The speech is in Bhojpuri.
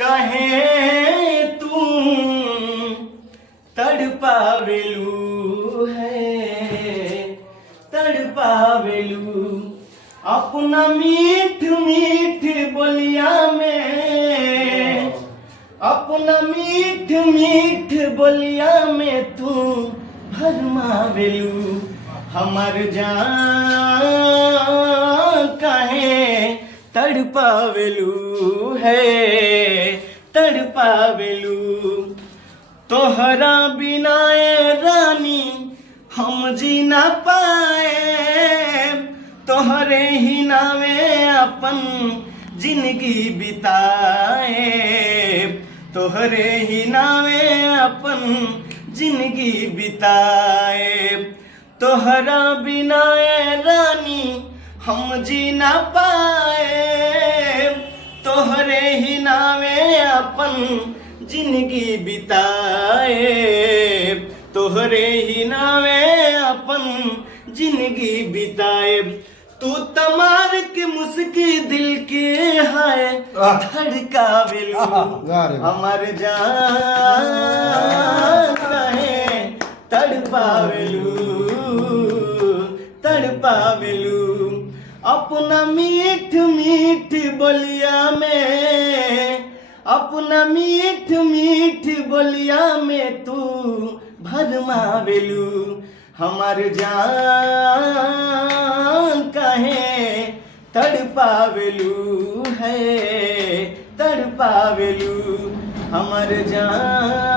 कहे तू तड़पावेलू है तड़पावेलू अपना मीठ मीठ बोलिया में अपना मीठ मीठ बोलिया में तू भरमावेलू हमर जान कहे तड़पावेलू है तड़पावेलू तोहरा बिना ए रानी हम जी ना पाए तोहरे ही नामे अपन जिंदगी बिताए तोहरे ही नामे अपन जिंदगी बिताए तोहरा बिना ए रानी हम जी ना पाए तोहरे ही नामे अपन जिंदगी बिताए तोहरे ही नामे अपन जिंदगी बिताए तू तमार के मुस्की दिल के हाय धड़कावेलू हमर जान कहे तड़पावेलू तड़पावेलू अपना मीठ मीठ बोलिया में अपना मीठ मीठ बोलिया में तू भरमावेलू हमार जान कहे तड़पावेलू है तड़पावेलू हमार जान